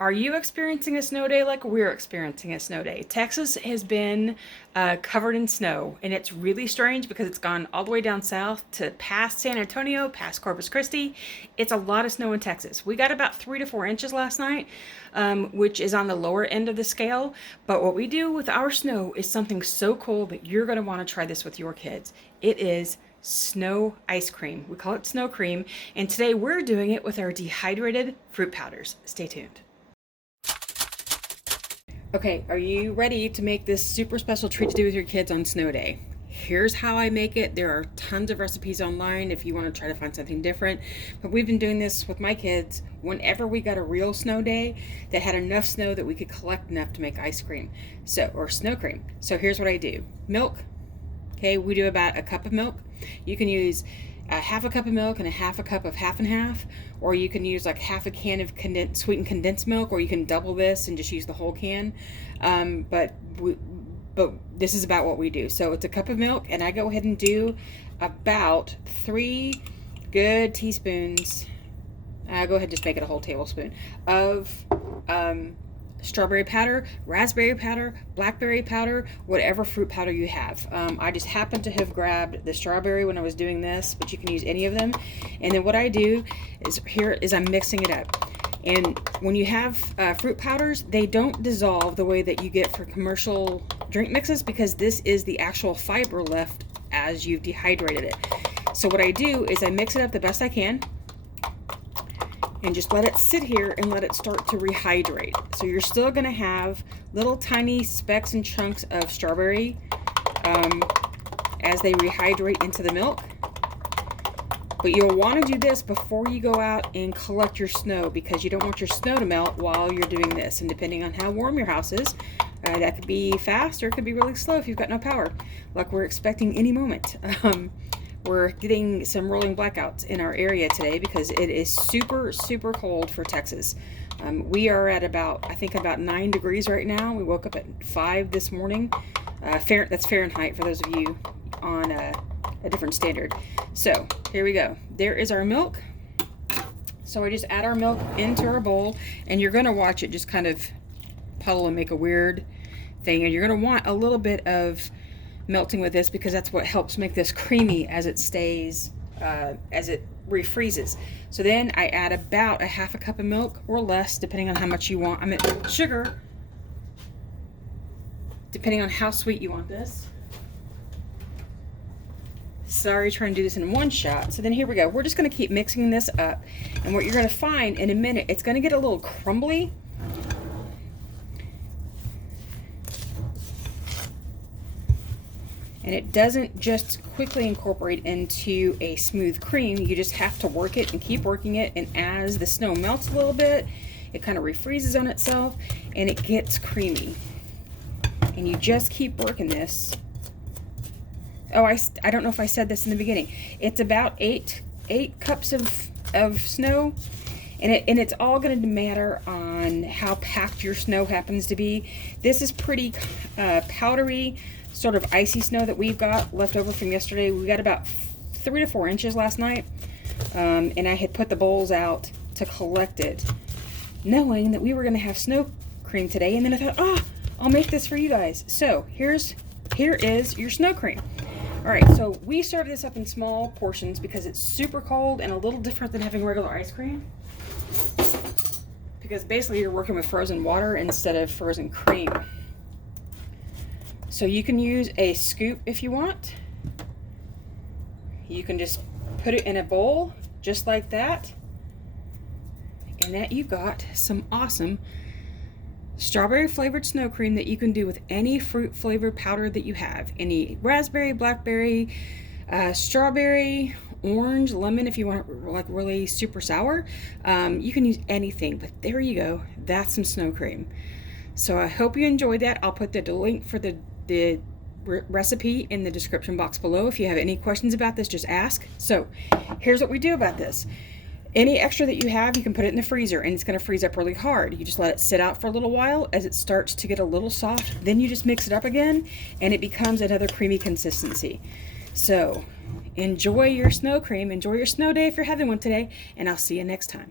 Are you experiencing a snow day like we're experiencing a snow day? Texas has been covered in snow, and it's really strange because it's gone all the way down south to past San Antonio, past Corpus Christi. It's a lot of snow in Texas. We got about 3 to 4 inches last night, which is on the lower end of the scale. But what we do with our snow is something so cool that you're going to want to try this with your kids. It is snow ice cream. We call it snow cream, and today we're doing it with our dehydrated fruit powders. Stay tuned. Okay, are you ready to make this super special treat to do with your kids on snow day? Here's how I make it. There are tons of recipes online if you want to try to find something different. But we've been doing this with my kids whenever we got a real snow day that had enough snow that we could collect enough to make ice cream. Or snow cream. So here's what I do. Milk. Okay, we do about a cup of milk. You can use a half a cup of milk and a half a cup of half and half, or you can use like half a can of sweetened condensed milk, or you can double this and just use the whole can. But this is about what we do. So it's a cup of milk, and I go ahead and do about 3 good teaspoons. I go ahead and just make it a whole tablespoon of strawberry powder, raspberry powder, blackberry powder, whatever fruit powder you have. I just happened to have grabbed the strawberry when I was doing this, but you can use any of them. And then what I do is I'm mixing it up. And when you have fruit powders, they don't dissolve the way that you get for commercial drink mixes, because this is the actual fiber left as you've dehydrated it. So what I do is I mix it up the best I can, and just let it sit here and let it start to rehydrate. So you're still gonna have little tiny specks and chunks of strawberry as they rehydrate into the milk. But you'll wanna do this before you go out and collect your snow, because you don't want your snow to melt while you're doing this. And depending on how warm your house is, that could be fast or it could be really slow if you've got no power, like we're expecting any moment. We're getting some rolling blackouts in our area today because it is super, super cold for Texas. We are at about 9 degrees right now. We woke up at 5 this morning. That's Fahrenheit for those of you on a different standard. So here we go. There is our milk. So I just add our milk into our bowl, and you're going to watch it just kind of puddle and make a weird thing. And you're going to want a little bit of melting with this, because that's what helps make this creamy as it stays, as it refreezes. So then I add about a half a cup of milk or less, depending on how much you want. I mean, sugar, depending on how sweet you want this. Sorry, trying to do this in one shot. So then here we go. We're just going to keep mixing this up, and what you're going to find in a minute, it's going to get a little crumbly. And it doesn't just quickly incorporate into a smooth cream. You just have to work it and keep working it. And as the snow melts a little bit, it kind of refreezes on itself and it gets creamy. And you just keep working this. Oh, I don't know if I said this in the beginning. It's about 8 cups of snow. And it's all going to matter on how packed your snow happens to be. This is pretty powdery, sort of icy snow that we've got left over from yesterday. We got about 3 to 4 inches last night, and I had put the bowls out to collect it, knowing that we were going to have snow cream today. And then I thought, I'll make this for you guys. So here is your snow cream. All right, so we serve this up in small portions because it's super cold and a little different than having regular ice cream, because basically you're working with frozen water instead of frozen cream. So you can use a scoop if you want. You can just put it in a bowl just like that. And that you've got some awesome strawberry flavored snow cream that you can do with any fruit flavored powder that you have. Any raspberry, blackberry, strawberry, orange, lemon if you want like really super sour. You can use anything, but there you go. That's some snow cream. So I hope you enjoyed that. I'll put the link for the recipe in the description box below. If you have any questions about this, just ask. So here's what we do about this. Any extra that you have, you can put it in the freezer, and it's going to freeze up really hard. You just let it sit out for a little while. As it starts to get a little soft, then you just mix it up again, and it becomes another creamy consistency. So enjoy your snow cream. Enjoy your snow day if you're having one today, and I'll see you next time.